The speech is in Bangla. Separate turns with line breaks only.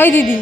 ওই দিদি।